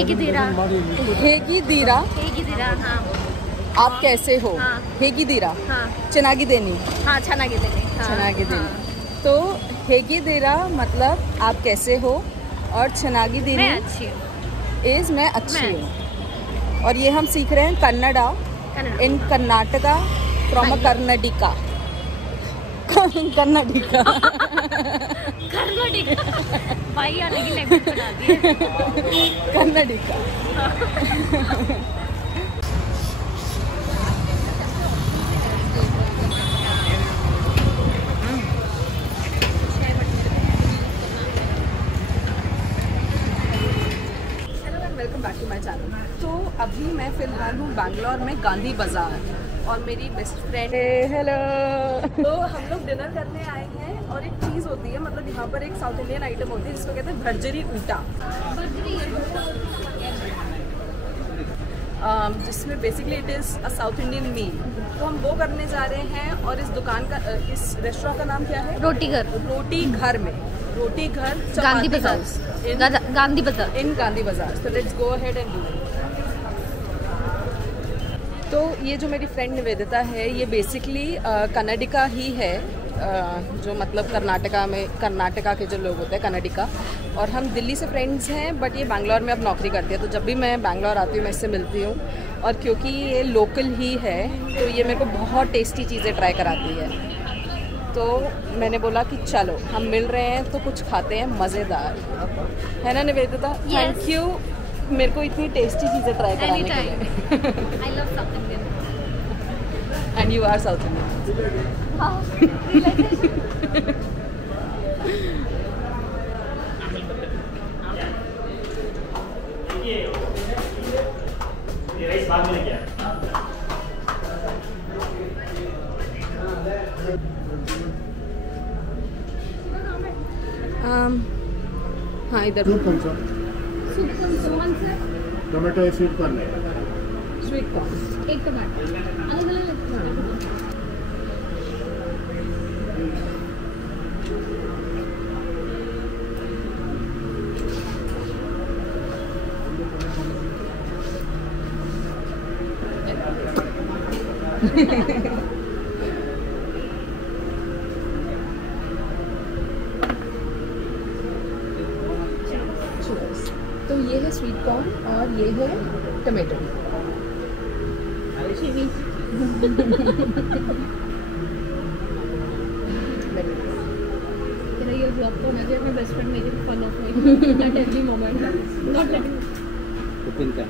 हेगी दीरा। हेगी दीरा। हेगी दीरा, हाँ। आप कैसे हो? हाँ। हेगी दीरा। हाँ। चनागी देनी। हाँ, चनागी देनी। हाँ। चनागी देनी। हाँ। तो हेगी दीरा मतलब आप कैसे हो, और चनागी देनी मैं अच्छी हूँ। इज मैं अच्छी हूँ। और ये हम सीख रहे हैं Kannada in Karnataka from a Karnataka. Karnataka. Karnataka भाई अलग ही लैंग्वेज बना दी है। Karnataka. Welcome back to my channel. तो अभी मैं फ़िलहाल हूँ बैंगलोर में गांधी बाज़ार, और मेरी बेस्ट फ्रेंड हेलो। तो हम लोग डिनर करने आए हैं, और एक चीज़ होती है, मतलब यहाँ पर एक साउथ इंडियन आइटम होती है जिसको कहते हैं भर्जरी ऊटा, जिसमें basically it is a South Indian meal. तो हम वो करने जा रहे हैं, और इस दुकान का, इस रेस्टोरेंट का नाम क्या है? रोटी घर में। रोटी घर गांधी बाजार, गांधी बाजार, इन गांधी बाजार। तो let's go ahead and do it. तो ये जो मेरी फ्रेंड निवेदिता है, ये बेसिकली कन्नाडिका ही है, जो मतलब कर्नाटका के जो लोग होते हैं कन्नाडिका। और हम दिल्ली से फ्रेंड्स हैं, बट ये बैंगलोर में अब नौकरी करती है। तो जब भी मैं बैंगलोर आती हूँ मैं इससे मिलती हूँ, और क्योंकि ये लोकल ही है तो ये मेरे को बहुत टेस्टी चीज़ें ट्राई कराती है। तो मैंने बोला कि चलो हम मिल रहे हैं तो कुछ खाते हैं मज़ेदार, है ना निवेदिता? थैंक यू मेरे को इतनी टेस्टी चीज़ें ट्राई कराने के लिए। I love South Indian. And you are South Indian. हाँ, हाँ इधर टोमेटो स्वीट कॉर्न है। स्वीट कॉर्न एक टमाटर अलग अलग तो ये है स्वीट कॉर्न और ये है टमाटो। तेरा ये ब्लॉग तो होना चाहिए अपने बेस्ट फ्रेंड मेरे fun of me at every moment, not letting cooking का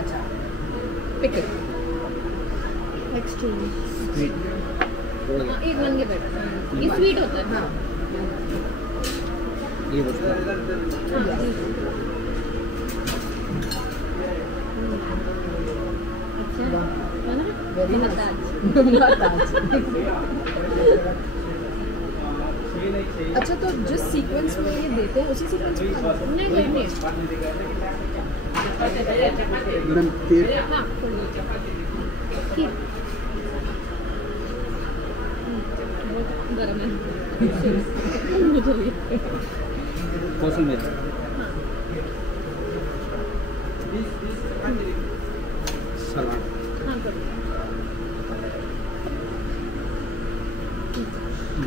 अच्छा पिकल एक्सट्रीम स्वीट एक बन के बैठा। ये स्वीट होता है। हाँ ये बस अच्छा है ना? वेरी ममताज। अच्छा, तो जिस सीक्वेंस में ये देते हैं उसी सीक्वेंस में नहीं कोई नहीं। मैडम खीर हाँ खीर बहुत गर्म है मुझे भी। कोशिश सलाद हाँ कर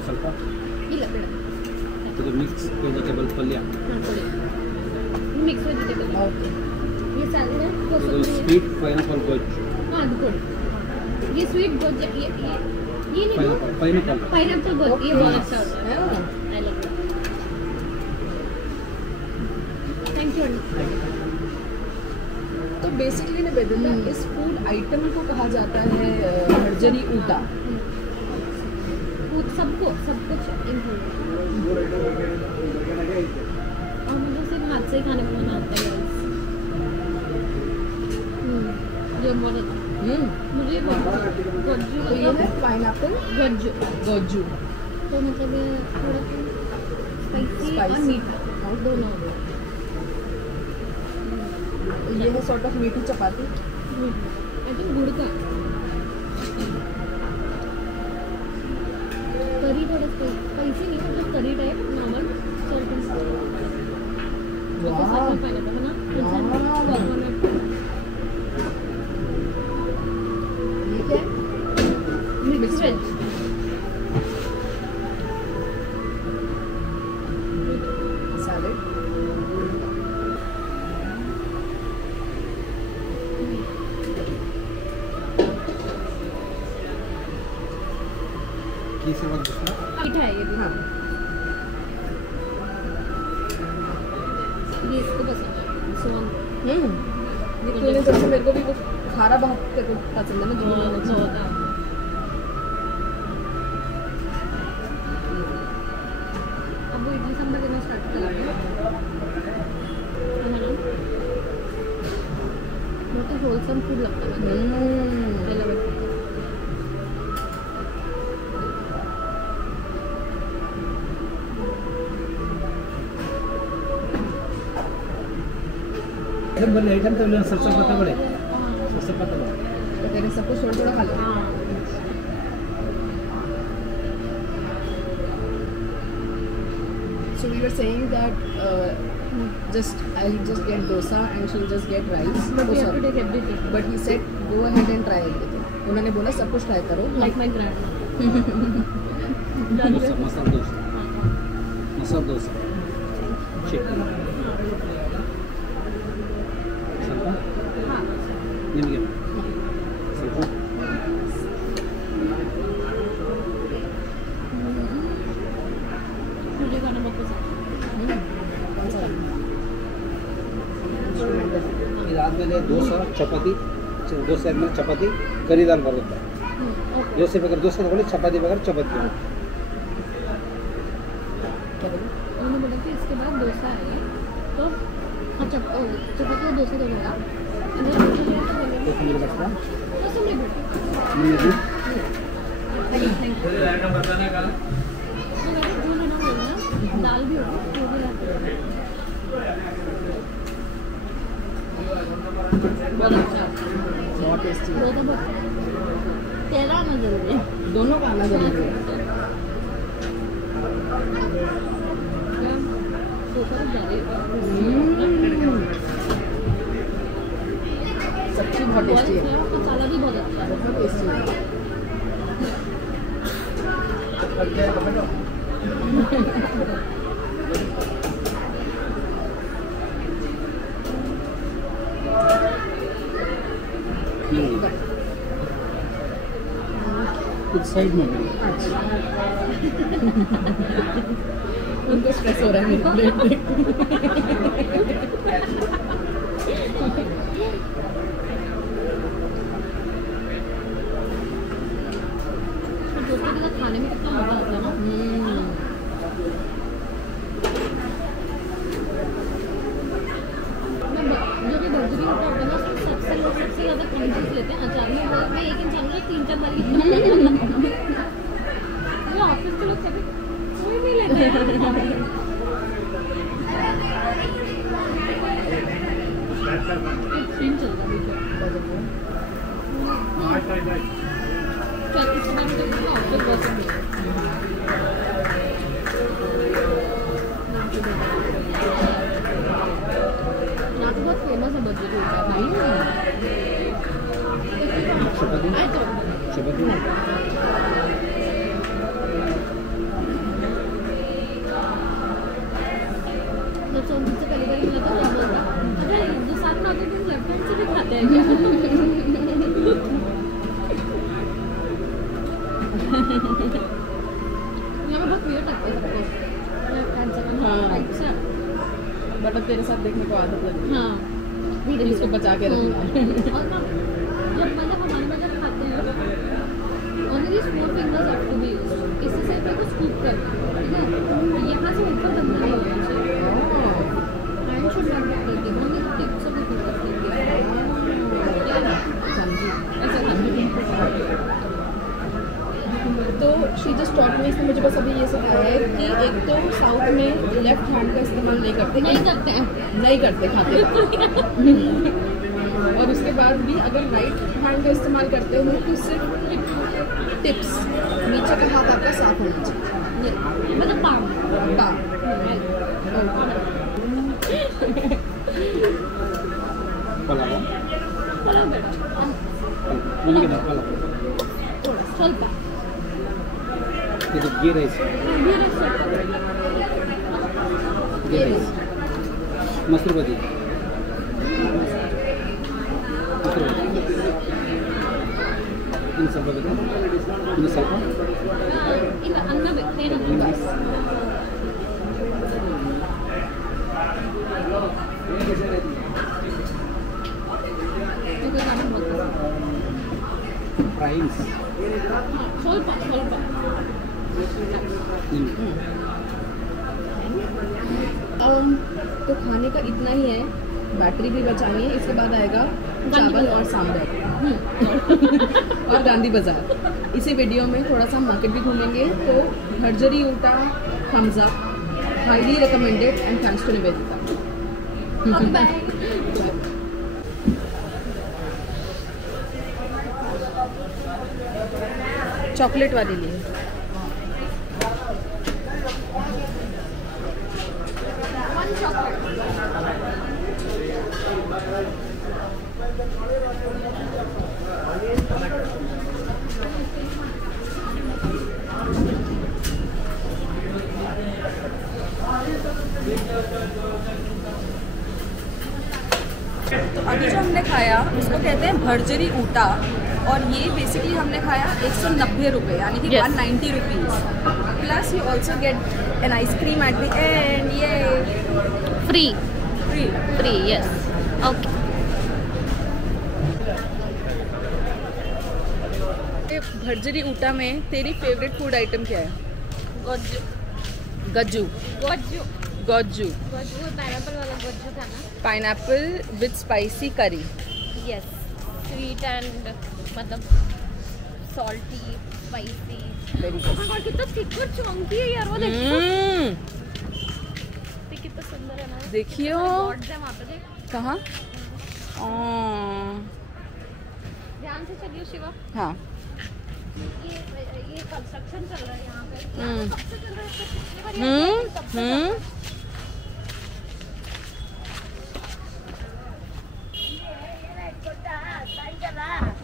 ಸ್ವಲ್ಪ ಇಲ್ಲ ಬೇಡ ಇದು ಮಿಕ್ಸ್ ವೆಜಿಟೇಬಲ್ ಪಲ್ಯ हाँ ಕೊಡಿ मिक्स वेजिटेबल। ओके। ये सैलेड है ಇದು कोसंबरी है। ಸ್ವೀಟ್ ಪೈನಾಪಲ್ ಗೊಜ್ಜು हाँ ಅದು ಕೊಡಿ। ये स्वीट गोज ये नहीं ಪೈನಾಪಲ್ पाइनएप्पल गोज ये बहुत अच्छा होता है। हाँ। I like it. Thank you. तो बेसिकली निवेदिता इस फूड आइटम को कहा जाता है भर्जरी ऊटा। सबको सब कुछ इंक्लूड और मुझे सिर्फ हाथ से ही खाने को मना आता है। ये बहुत अच्छा मुझे गोज्जू तो ये है पाइनएप्पल गोज्जू। तो मतलब थोड़ा स्पाइसी और मीठा और दोनों हो गए। ये है सॉर्ट ऑफ मीठी चपाती। आई थिंक गुड़ का करी थोड़ा स्पाइसी नहीं मतलब करी टाइप नॉर्मल सर्कल वाह पाइनएप्पल है ना ये क्या है? मिक्स वेज सैलेड किसी वक्त दूसरा मीठा है ये भी हाँ ये इसको पसंद है सोन ये तूने जब से मेरे को भी वो खारा बहुत तेरे को पसंद है ना जो होता है अब वो इडली सांभर देना स्टार्ट करा है ना बहुत ही होलसम फूड लगता है मुझे आइटम बोले आइटम तो बोले सरसों पत्ता बोले सरसों पत्ता बोले तो तेरे सबको छोड़ थोड़ा खा लो So we were saying that I'll just get dosa and she'll just get rice. But we have to sorry. take everything. But he said go ahead and try everything. उन्होंने बोला सब कुछ ट्राई करो. Like my grandma. Masala dosa masala dosa chicken ಸ್ವಲ್ಪ हाँ ನಿಮಗೆ ಸ್ವಲ್ಪ मुझे खाना बहुत पसंद ಇದಾದ್ಮೇಲೆ ದೋಸೆ ಚಪಾತಿ ದೋಸೆ ಆದ್ಮೇಲೆ ಚಪಾತಿ ಕರಿ ದಾಲ್ ಬರುತ್ತೆ ದೋಸೆ ಬೇಕಾದ್ರೆ ದೋಸೆ ತಗೊಳ್ಳಿ ಚಪಾತಿ ಬೇಕಾದ್ರೆ ಚಪಾತಿ ತಗೊಳ್ಳಿ उन्होंने बोला कि इसके बाद डोसा है तो हाँ चपाती और डोसा देगा ಕೊತ್ತಂಬರಿ ಬರ್ತಾ निम्गे दाल भी होगी वो भी बहुत अच्छा बहुत टेस्टी वो तो बहुत तेरा आना जरूरी है दोनों का आना जरूरी है सब्जी बहुत टेस्टी है मसाला भी बहुत अच्छा है बहुत टेस्टी है कुछ साइड में उनको स्ट्रेस हो रहा है मेरी प्लेट देख दोस्तों के साथ खाने में कितना मजा आता है ना जो भी बर्जरी होता है ना उसमें सबसे ज़्यादा क्वांटिटीज लेते हैं अचार में एक इंसान को 3-4 बार ऑफिस के लोग कभी कोई नहीं लेते हैं सीन चल रहा है क्या इस बार तो ऑफिस बहुत बहुत फेमस है बर्जरी चपाती चपाती जब सोनपुर से पहली बार मिला था तब बोला अच्छा जो साथ में आते थे लेफ्ट हैंड से भी खाते हैं क्या यहाँ पे बहुत वियर्ड लगता है सबको लेफ्ट हैंड से हाँ। राइट से बट अब तेरे साथ देखने को आदत लगी हाँ इसको बचा के रखना है और ना जब हमारे में जब खाते हैं only 4 fingers have to be used इससे सिर्फ को स्कूप करना ठीक है यहाँ से ऊपर बंद नहीं होना चाहिए hand should not be touching only the tips of the fingers समझी ऐसा करना तो शी जस्ट टॉट में इसने मुझे बस अभी ये सिखाया है कि एक तो साउथ में लेफ्ट हैंड का इस्तेमाल नहीं करते नहीं करते हैं नहीं करते खाते और उसके बाद भी अगर राइट हैंड का इस्तेमाल करते हो तो सिर्फ टिप्स नीचे का हाथ आपका साफ होना चाहिए मतलब पाम पाम ಪಲಾವ್ ಪಲಾವ್ ಬೇಡ ನಿಮಗೆ ಪಲಾವ್ ಸ್ವಲ್ಪ ಇದು ಗೀ ರೈಸ್ ಬೇರೆ ಸ್ವಲ್ಪ ಗೀ ರೈಸ್ ಮೊಸರು ಬಜ್ಜಿ ಮೊಸರು ಬಜ್ಜಿ ಇನ್ನು ಸ್ವಲ್ಪ ಬೇಕಾ ಇನ್ನು ಸ್ವಲ್ಪ ಇಲ್ಲ ಅನ್ನ ಬೇಕು ಏನಂತ ಇದು ನಾನು ಗೊತ್ತು ಫ್ರೈಸ್ ಸ್ವಲ್ಪ ಸ್ವಲ್ಪ तो खाने का इतना ही है, बैटरी भी बचानी है। इसके बाद आएगा चावल और सांभर और गांधी बाजार। इसी वीडियो में थोड़ा सा मार्केट भी घूमेंगे। तो भर्जरी ऊटा thumbs up, highly recommended and thanks to Nivedita. Chocolate वाली लिए तो अभी जो हमने खाया उसको कहते हैं भर्जरी ऊटा, और ये बेसिकली हमने खाया 190 रुपये, यानी कि 190 rupees. Plus you also get an ice cream at the end. ये free free free yes okay भर्जरी ऊटा में तेरी फेवरेट फूड आइटम क्या है? गोजू गज्जू गोजू गज्जू गोजू पाइनएप्पल वाला गोजू था ना पाइनएप्पल विद स्पाइसी करी। यस स्वीट एंड मतलब सॉल्टी स्पाइसी वेरी गुड। और कितना थिक और चॉन्की है यार वो देखो कितना सुंदर है ना देखियो गॉड्स है वहाँ पे देख कहाँ? ध्यान से चलियो शिवा हाँ ये कंस्ट्रक्शन चल रहा है यहाँ पे हम्म। कब से चल रहा है इसका पिछली बार यहाँ पे कब से चल रहा है?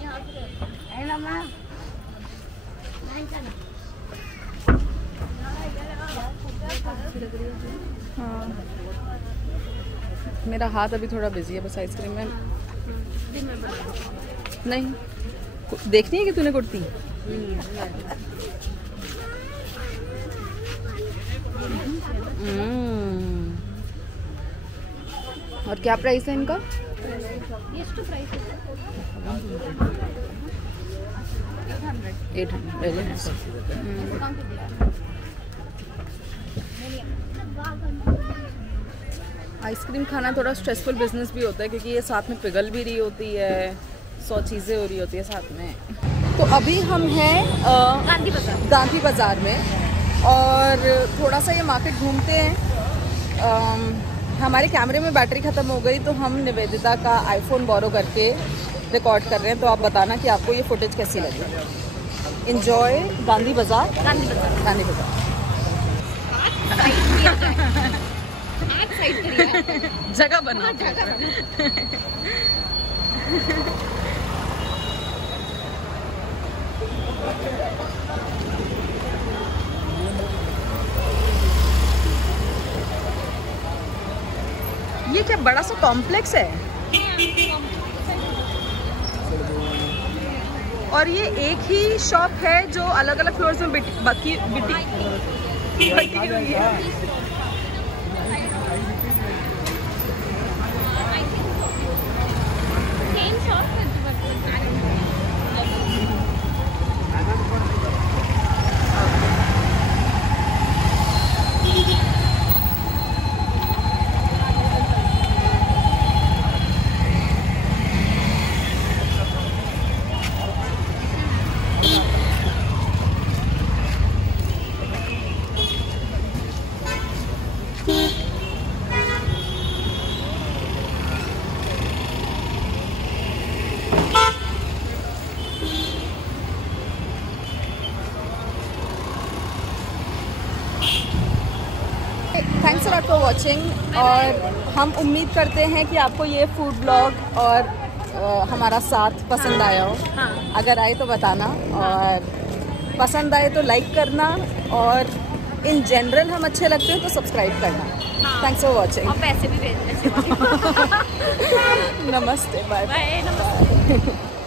यहाँ से हाँ मेरा हाथ अभी थोड़ा बिजी है बस आइसक्रीम में। नहीं देखनी है कि तूने कुर्ती? और क्या प्राइस है इनका? ये इसका प्राइस है 800 वेरी नाइस। आइसक्रीम खाना थोड़ा स्ट्रेसफुल बिजनेस भी होता है क्योंकि ये साथ में पिघल भी रही होती है, 100 चीज़ें हो रही होती है साथ में। तो अभी हम हैं गांधी बाज़ार में और थोड़ा सा ये मार्केट घूमते हैं। हमारे कैमरे में बैटरी ख़त्म हो गई तो हम निवेदिता का आईफोन बोरो करके रिकॉर्ड कर रहे हैं। तो आप बताना कि आपको ये फुटेज कैसी लगी। एंजॉय गांधी बाज़ार। जगह बना ये क्या बड़ा सा कॉम्प्लेक्स है और ये एक ही शॉप है जो अलग अलग फ्लोर्स में बटी हुई है। फॉर वॉचिंग, और हम उम्मीद करते हैं कि आपको ये फूड ब्लॉग और हमारा साथ पसंद आया हो। हाँ। अगर आए तो बताना, और पसंद आए तो लाइक करना, और इन जनरल हम अच्छे लगते हैं तो सब्सक्राइब करना। हाँ। Thanks for watching. और पैसे भी भेजना। नमस्ते, बाय बाय, नमस्ते।